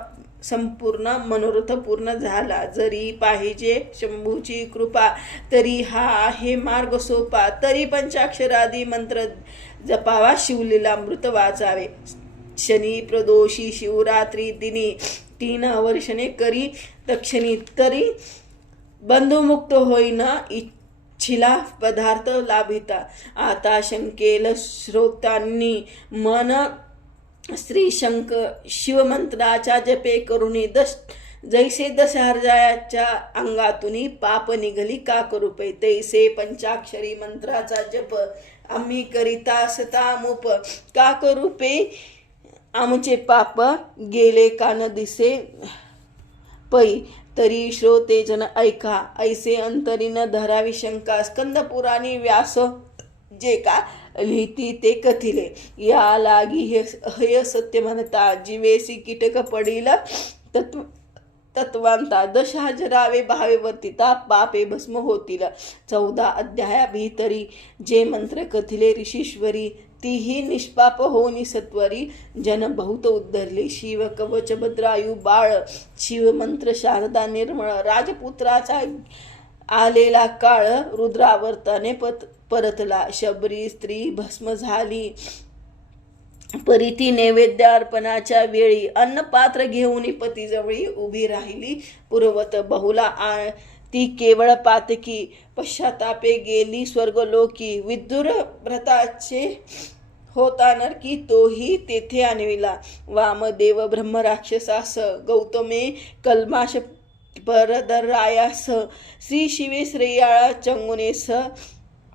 संपूर्ण मनोरथ पूर्ण झाला. जरी पाहिजे शंभूची कृपा तरी हा आहे मार्ग सोपा. तरी पंचाक्षरादी मंत्र जपावा शिवलीलामृत वाचावे. शनी प्रदोषी शिवरात्री दिनी 3 वर्षणे करी दक्षिणी. तरी बंधुमुक्त होईन इच्छिला पदार्थ लाभिता. आता शंकेल श्रोतांनी मन शिवमंत्राच्या जपे करुणी जैसे दशहजाच्या अंगातून पाप निघली का करूपे. तैसे पंचाक्षरी मंत्राचा जप आम्ही करिता सतामुप का करूपे. आमचे पाप गेले कान दिसे पै, तरी श्रोतेजन ऐका ऐसे अंतरीन धरावी शंका. स्कंद पुराणी व्यास जे का लिहिती ते कथिले, या लागी हे सत्य म्हणता. जीवेसी कीटक पडील तत्वांता, दशा जरावे भावे वर्तिता, पापे भस्म होतील. 14 अध्यायाभितरी जे मंत्र कथिले ऋषीश्वरी, तीही निष्पाप होनी सत्वरी. जन बहुत उद्धरले, शिव कवच भद्रायू बाळ. शिव मंत्र शारदा निर्मळ, राजपुत्राचा आलेला काळ. रुद्रावर्ताने परतला, शबरी स्त्री भस्म झाली. परिती नैवेद्य अर्पणाच्या वेळी, अन्नपात्र घेऊन पतीजवळी उभी राहिली. पूर्वत बहुला ती केवळ पातकी, पश्चातापे गेली स्वर्गलोकी. विदुर व्रताचे होता नरकी, तोही तेथे आणविला. वामदेव ब्रह्मराक्षसास, गौतमे कल्माश परदरायास. श्री शिवे श्रेयाळा चंगुनेस,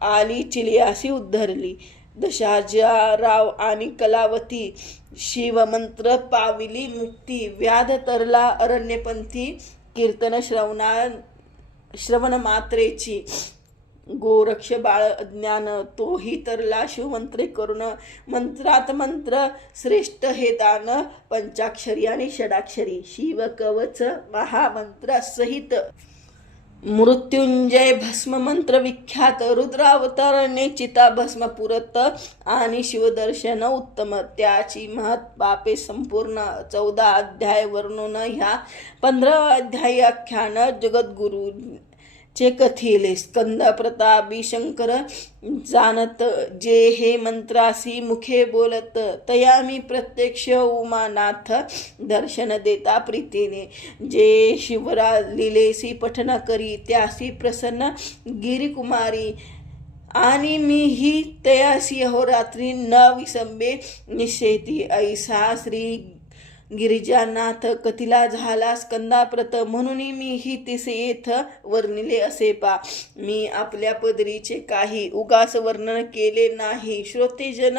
आली चिलियासी उद्धरली. दशाजाराव आणि कलावती, शिवमंत्र पाविली मुक्ती. व्याध तरला अरण्यपंथी, कीर्तन श्रवण मात्रेची. गोरक्ष बाळ अज्ञान, तोही तरला शिवमंत्रे करून. मंत्रात मंत्र श्रेष्ठ हे दान, पंचाक्षरी आणि षडाक्षरी. शिव कवच महामंत्र सहित, मृत्युंजय भस्म मंत्र विख्यात. रुद्रावतारणे चिता भस्म पुरत, आणि शिवदर्शन उत्तम. त्याची महत् पापे संपूर्ण. 14 अध्याय वर्णन. ह्या 15 अध्यायी आख्यान जगद्गुरु चे कथिले. स्कंद प्रतापी शंकर जानत, जे हे मंत्रासी मुखे बोलत. तयामी प्रत्यक्ष उमानाथ, दर्शन देता प्रीतीने. जे शिवरा लिलेसी पठन करी, त्यासी प्रसन्न गिरिकुमारी. आणि मी ही तयासी अहोरात्री, न विसंबे निश्चेती. ऐसा श्री गिरिजानाथ कथिला झाला स्कंदाप्रत. म्हणून मी ही तिसे येथ वर्णिले असे पा. मी आपल्या पदरीचे काही उगास वर्णन केले नाही. श्रोतेजन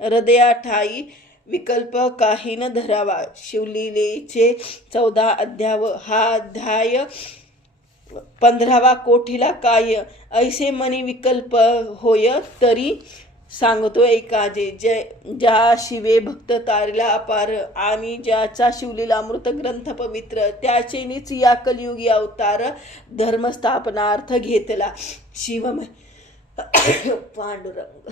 हृदया ठाई विकल्प काही न धरावा. शिवलीलेचे 14 अध्याय. हा अध्याय 15वा कोठीला काय. ऐसे मनी विकल्प होय, तरी सांगतो ऐकाजे. ज्या शिवे भक्त तारिला अपार, आणि ज्याचा शिवलीला अमृत ग्रंथ पवित्र. त्याचेनीच या कलियुगी अवतार, धर्मस्थापनार्थ घेतला. पांडुरंग.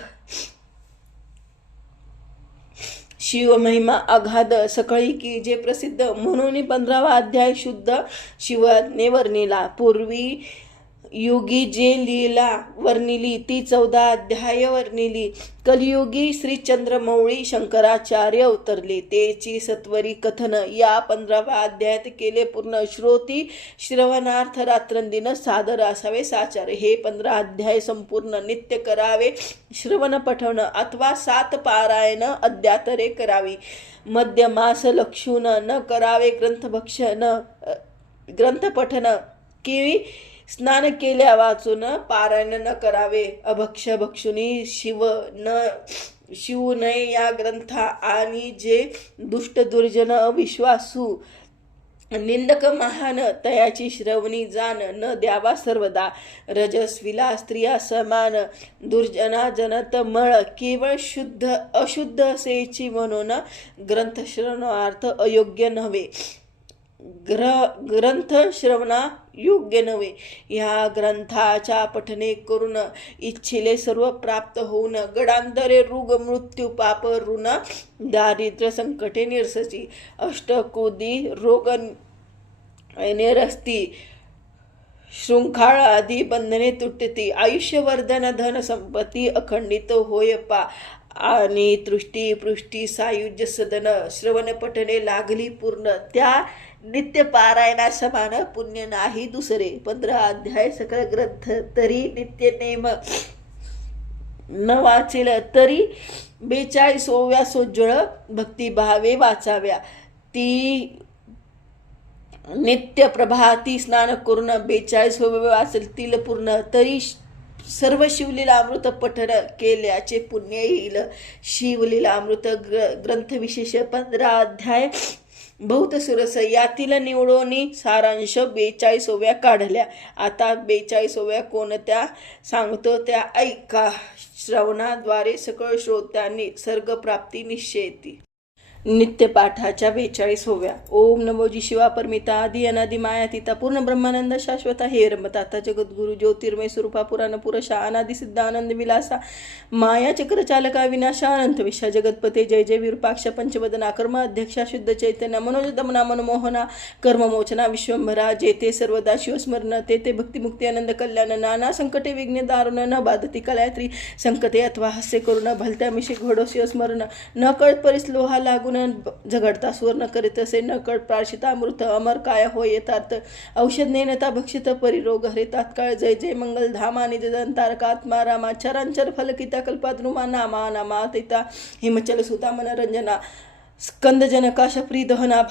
शिवमहिमा अगाध सकळी की जे प्रसिद्ध. म्हणून 15वा अध्याय शुद्ध शिवाज्ञे वर्णिला. पूर्वी युगी जे लीला वर्णिली, ती 14 अध्याय वर्णिली. कलियुगी श्री चंद्रमौळी शंकराचार्य अवतरले, तेची सत्वरी कथन या 15व्या अध्यायात केले पूर्ण. श्रोती श्रवणार्थ रात्रंदिन सादर असावे साचार. हे 15 अध्याय संपूर्ण नित्य करावे. श्रवण पठण अथवा 7 पारायण अद्यातरे करावी. मध्य मास लक्षून न करावे. ग्रंथपठन की स्नान केल्या वाचून पारायण न करावे. अभक्ष भक्षुनी शिवू नये या ग्रंथा. आणि जे दुष्ट दुर्जन अविश्वासू निंदक महान, तयाची श्रवणी जाण न द्यावा सर्वदा. रजस्विला स्त्रिया समान, दुर्जना जनत मळ. केवळ शुद्ध अशुद्ध असेची म्हणून ग्रंथश्रवणार्थ अयोग्य नव्हे. ग्रंथ श्रवणा योग्य नव्हे. ह्या ग्रंथाच्या पठने करून इच्छिले सर्व प्राप्त होऊन. गडांतरे रोग मृत्यू पाप ऋण, दारिद्र्य संकटे निरसती. अष्टकोदी रोग निरसती, शृंखाळ आदी बंधने तुटती. आयुष्यवर्धन धन संपत्ती अखंडित होय पा. आणि तृष्टी पृष्टी सायुज्य सदन. श्रवण पठणे लागली पूर्ण. त्या नित्य पारायणा समान पुण्य नाही दुसरे. 15 अध्याय सकळ ग्रंथ तरी नित्य नेम न वाचेल तरी 42व्या सोज्वळ भक्तिभावे वाचाव्या. ती नित्य प्रभाती स्नान करून 42 वाचतील पूर्ण. तरी सर्व शिवलीलामृत पठण केल्याचे पुण्य येईल. शिवलीलामृत ग्रंथविशेष 15 अध्याय बहुत सुरस, यातील निवडोनी सारांश 42व्या काढल्या. आता 42व्या कोणत्या सांगतो त्या ऐका. श्रवणाद्वारे सकळ श्रोत्यांनी सर्गप्राप्ती निश्चयती. नित्यपाठाच्या 42व्या. ओम नमोजी शिवा परमिता आदि अनादि मायातीता पूर्ण ब्रह्मानंद शाश्वता हे रमताता जगद्गुरु ज्योतिर्मय स्वरूपा पुराण पुरुषा अनादि सिद्धानंद विलासा माया चक्र चालका विनाशा अनंत विशा जगतपते जय जय विरूपाक्ष पंचवदना कर्म अध्यक्षा शुद्ध चैतन्य मनोज दमना मनमोहना कर्ममोचना विश्वंभरा जेते सर्वदा शिवस्मरण तेते भक्तिमुक्ती आनंद कल्याण नाना संकटे विघ्न दारुण न बाधती कलायत्री संकटे अथवा हास्य करुण भलत्या मिशी घोडो शिवस्मरण न कळत परिस्लोहा लागून झगडता सुवर्ण करीत असे न कळत प्रार्शितामृत अमर काय होय येतात औषध नेनता भक्षित परिरोग हरे तात्काळ जय जय मंगल धामा निज दंतारकात्मा रामा चरांचर फलकिता कल्पाद्रुमा नामा नामा तिता हिमचल सुता मनरंजना स्कंद जनका शप्री दहना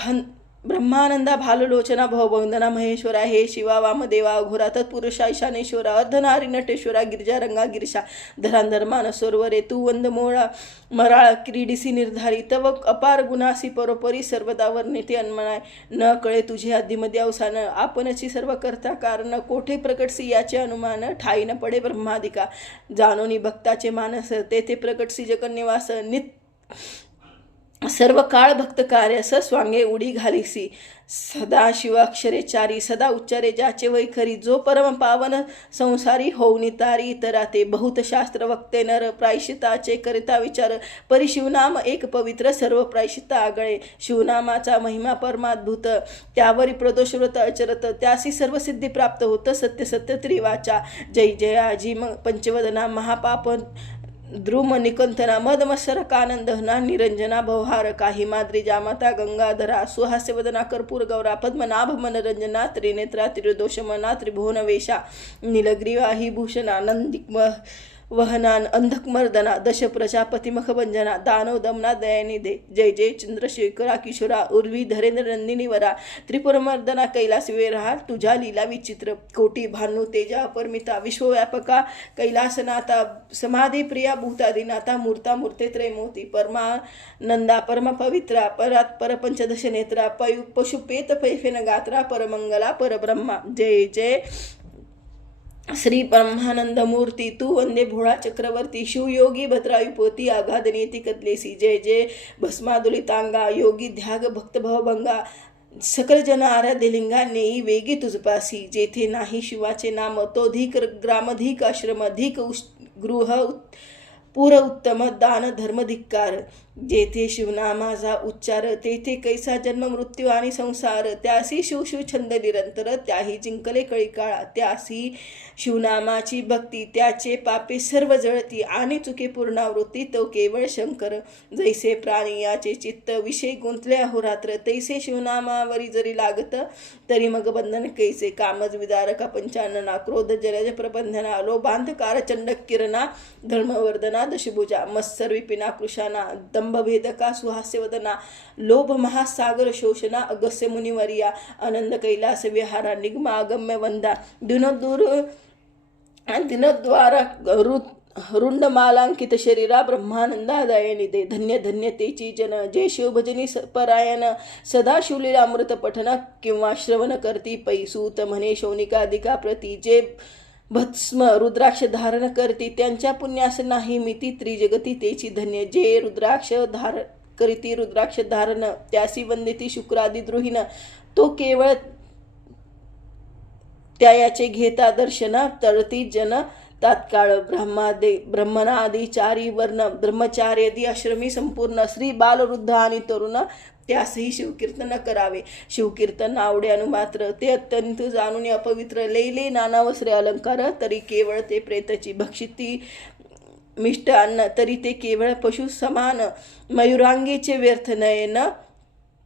ब्रह्मानंदा भाललोचना भववंदना महेश्वरा हे शिवा वामदेवा अघोरा तत्पुरुषा ईशानेश्वरा अर्धनारी नटेश्वरा गिरिजारंगा गिरिशा धरांधर्मान सरोवरे तू वंद मोळा मराळ क्रीडिसी निर्धारी तव अपार गुणासी परोपरी सर्वदा वर्णिते अन्मनाय न कळे तुझे आदिमध्ये अवसान आपणची सर्व करता कारण कोठे प्रकटसी याचे अनुमान ठाई न पडे ब्रह्मादिका जाणोनी भक्ताचे मानस तेथे प्रकटसी जगन्निवास सर्व काळ भक्त कार्य स्वांगे उडी घालिसी सदा शिवाक्षरे चारी सदा उच्चारे ज्याचे वैखरी जो परम पावन संसारी होऊनी तारी तरा ते बहुत शास्त्र वक्ते नर प्रायश्चिताचे करिता विचार परी शिवनाम एक पवित्र सर्व प्रायश्चिता आगळे शिवनामाचा महिमा परमाद्भुत त्यावरी प्रदोषव्रत अचरत त्यासी सर्व सिद्धी प्राप्त होत सत्य सत्य त्रिवाचा जय जय आजी पंचवदना महापाप द्रुम निकंथना मदमत्सर कानंदहना निरंजना भवहार काही माद्री जामाता गंगाधरा सुहास्यवदना कर्पूर गौरा पद्मनाभ मनरंजना त्रिनेत्रा त्रिदोषमना त्रिभुवनवेशा नीलग्रीवाही भूषणा नंदिक वहनान अंधकमर्दना दश प्रजापती मखभंजना दानव दमना दयानिधे जय जय चंद्रशेखरा किशोरा उर्वी धरेंद्र नंदिनी वरा त्रिपुरमर्दना कैलास विरहा तुझ्या लीला विचित्र कोटी भानु तेजा अपरमिता विश्वव्यापका कैलासनाथा समाधी प्रिया भूतादिनाथा मूर्ता मूर्ते त्रयमूर्ती परमानंदा परम पवित्रा परात परपंचदश नेत्रा पशुपेत पैफेन गात्रा परमंगला परब्रह्मा जय जय श्री ब्रह्मानंद मूर्ती तू वंदे भोळा चक्रवर्ती शिवयोगी भद्रायुपोती आघाद नेती कदलेसी जय जय भस्मादुलितांगा योगी ध्याग भक्त भवभंगा सकल जन आराध्य लिंगा नेई वेगी तुझपासी जेथे नाही शिवाचे नाम तो धिक ग्रामधिक आश्रमधिक गृह पुर उत्तम दान धर्मधिक्कार जेथे शिवनामाचा उच्चार तेथे कैसा जन्म मृत्यू आणि संसार त्यासी शिवशिव छंद निरंतर त्याही जिंकले कळी काळा त्यासी शिवनामाची भक्ती त्याचे पापे सर्व जळती आणि चुके पूर्णावृत्ती तो केवळ शंकर जैसे प्राणी याचे चित्त विषय गुंतले अहोरात्र तैसे शिवनामावरी जरी लागत तरी मग बंधन कैसे कामज विदारका पंचानना क्रोध जलज प्रबंधना लोभांधकार चंडक किरणा धर्मवर्धना दशभुजा मत्सर विपिना कृशाना दंभभेदका सुहास्यवदना लोभ महासागर शोषणा अगस्य मुनिवर्या आनंद कैलास विहारा निगमा अगम्य वंदा दिनद्वारा रुंड मालांकित शरीरा ब्रह्मानंदादाय निदे धन्य धन्य तेची जन जे शिवभजनी परायण सदा शिवलीला अमृत पठन किंवा श्रवण करती पैसूत म्हणे शौनिकाधिका प्रती जे भस्म रुद्राक्ष धारण करती त्यांच्या पुण्यास नाही मिती त्रिजगती तेची धन्य जे रुद्राक्ष करीती रुद्राक्ष धारण त्यासी वंदिती शुक्रादी द्रोहीन तो केवळ त्यायाचे घेता दर्शन तळती जन तात्काळ ब्रह्मनादी चारी वर्ण ब्रह्मचार्यादी आश्रमी संपूर्ण स्त्री बालवृद्ध आणि तरुण त्यासही शिवकीर्तन करावे शिवकीर्तन आवडे अनुमात्र ते अत्यंत जाणून अपवित्र लैले नाना वस्त्रे अलंकार तरी केवळ ते प्रेतची भक्षिती मिष्ट अन्न तरी ते केवळ पशु समान मयुरांगीचे व्यर्थ नयन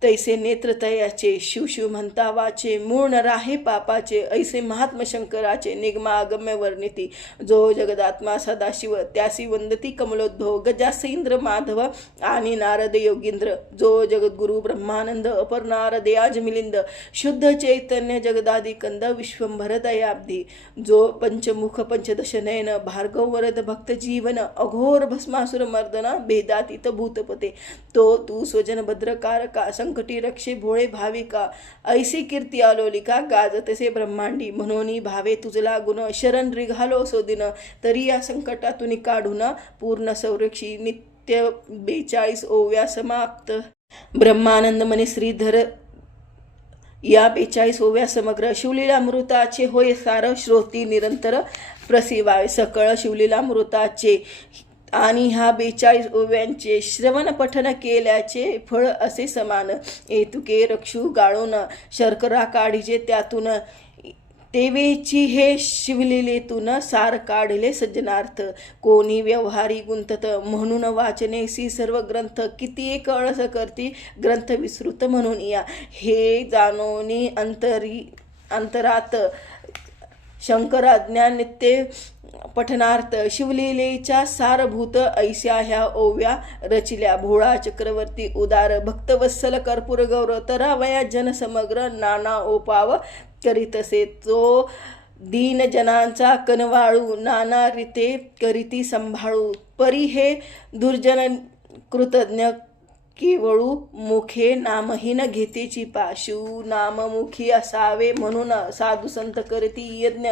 तैसे नेत्र तयाचे शिव शिव म्हणता वाचे मूळ न राहे पापाचे ऐसे महात्म शंकराचे निगमागम्य वर्णिती जो जगदात्मा सदाशिव त्यासी वंदती कमलोद्भव गजास इंद्र माधव आणि नारद योगींद्र जो जगद्गुरु ब्रह्मानंद अपर नारद आज मिलिंद शुद्ध चैतन्य जगदादी कंद विश्वंभर दयाब्धी जो पंचमुख पंचदश नयन भार्गव वरद भक्त जीवन अघोर भस्मासुर मर्दना भेदातीत भूतपते तो तू स्वजन भद्रकारका संकटी रक्षे भोळे भाविका ऐसी कीर्ती आलोलिका गाजतसे ब्रह्मांडी म्हणून भावे तुझला गुण शरण रिघालो सोदिन तरी या संकटातून काढून पूर्ण संरक्षी नित्य 42 ओव्या समाप्त ब्रह्मानंद मने श्रीधर या 42 ओव्या समग्र शिवलीलामृताचे होय सार श्रोती निरंतर प्रसिवावे सकळ शिवलीलामृताचे आणि ह्या 42 ओव्यांचे श्रवण पठन केल्याचे फळ असे समान एतुके रक्षू गाळून शर्करा काढीचे त्यातून तेवेची हे शिवलीलेतून सार काढले सज्जनार्थ कोणी व्यवहारी गुंतत म्हणून वाचनेसी सर्व ग्रंथ किती एक अळस करती ग्रंथ विस्तृत म्हणून या हे जाणोनी अंतरात शंकरा ज्ञान नित्य पठनार्थ शिवलीलेच्या सारभूत ऐस्या ह्या ओव्या रचिल्या भोळा चक्रवर्ती उदार भक्तवत्सल कर्पूर गौर तरावया जन समग्र नाना ओपाव करीतसे तो दीन जनांचा कनवाळू नाना रीते करीती संभाळू परी हे दुर्जन कृतज्ञ केवळू मुखे नामहीन घेतेची पा शिव नाममुखी असावे म्हणून साधू संत करती यज्ञ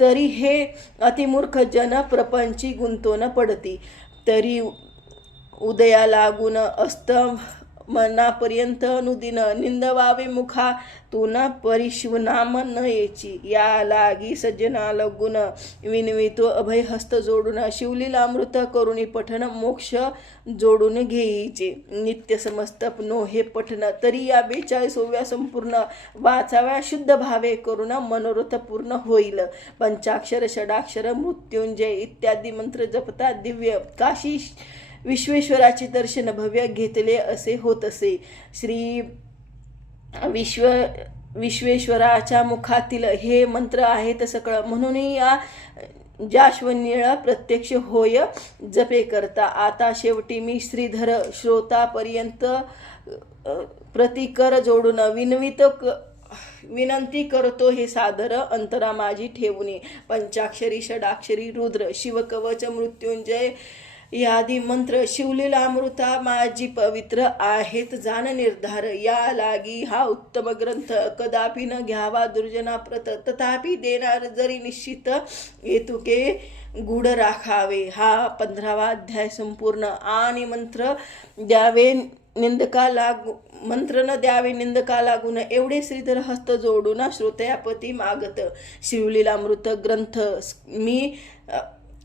तरी हे अतिमूर्ख जन प्रपंची गुंतवून पडती तरी उदया लागून अस्त मनापर्यंत अनुदिन निंदवावे मुखा तुन परिशिवनाम न येची या लागी सज्जना लगुन विनवितो अभय हस्त जोडून शिवलीलामृत करुणी पठन मोक्ष जोडून घेईचे नित्य समस्त नो हे पठन तरी या 42 ओव्या संपूर्ण वाचाव्या शुद्ध भावे करुण मनोरथ पूर्ण होईल पंचाक्षर षडाक्षर मृत्युंजय इत्यादी मंत्र जपता दिव्य काशी विश्वेश्वराचे दर्शन भव्य घेतले असे होत असे श्री विश्वेश्वराच्या मुखातील हे मंत्र आहेत सकळ म्हणून या जाश्वनीळ प्रत्यक्ष होय जपे करता आता शेवटी मी श्रीधर श्रोतापर्यंत प्रतिकर जोडून विनंती करतो हे सादर अंतरा माझी ठेवणे पंचाक्षरी षडाक्षरी रुद्र शिवकवच मृत्युंजय यादी मंत्र शिवलीलामृता माझी पवित्र आहेत जाण निर्धार या लागी हा उत्तम ग्रंथ कदापि न घ्यावा दुर्जना प्रत तथापि देणार जरी निश्चित हेतुके गुढ राखावे हा 15वा अध्याय संपूर्ण आणि मंत्र द्यावे मंत्र न द्यावे निंदका लागून एवढे श्रीधर हस्त जोडून श्रोतयापती मागत शिवलीलामृत ग्रंथ मी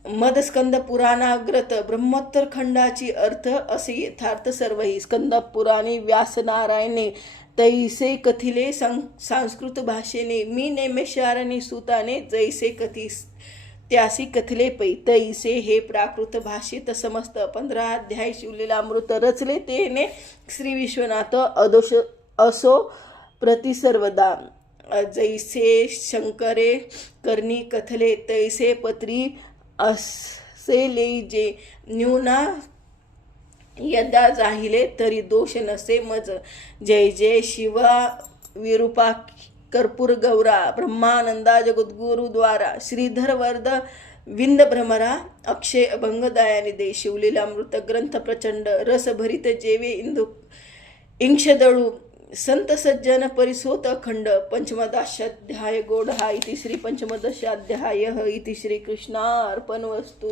मदस्कंद पुराणाग्रत ब्रह्मोत्तर खंडाची अर्थ असे यथार्थ सर्वही स्कंद पुराणे व्यास नारायणे तैसे कथिले संस्कृत भाषेने मी नेमेशारणी सुताने जैसे कथी त्यासी कथले पै तैसे हे प्राकृत भाषेत समस्त 15 अध्याय शिवलीलामृत रचले तेने श्री विश्वनाथ अदोष असो प्रतिसर्वदा जैसे शंकरे करणी कथले तैसे पत्री असे जे न्यूना यदा जाहिले तरी दोष नसे मज जय जय शिवा विरूपा कर्पूर गौरा ब्रह्मानंदा जगद्गुरु द्वारा श्रीधर वर्द विंद भ्रमरा अक्षय अभंग दयानिदे शिवलीलामृत ग्रंथ प्रचंड रसभरित जेवे इंक्षदळू संत सज्जन परिसोत खंड पंचमदशाध्याय गोढा इति श्री पंचमदशाध्याय इति श्री कृष्णार्पणवस्तु।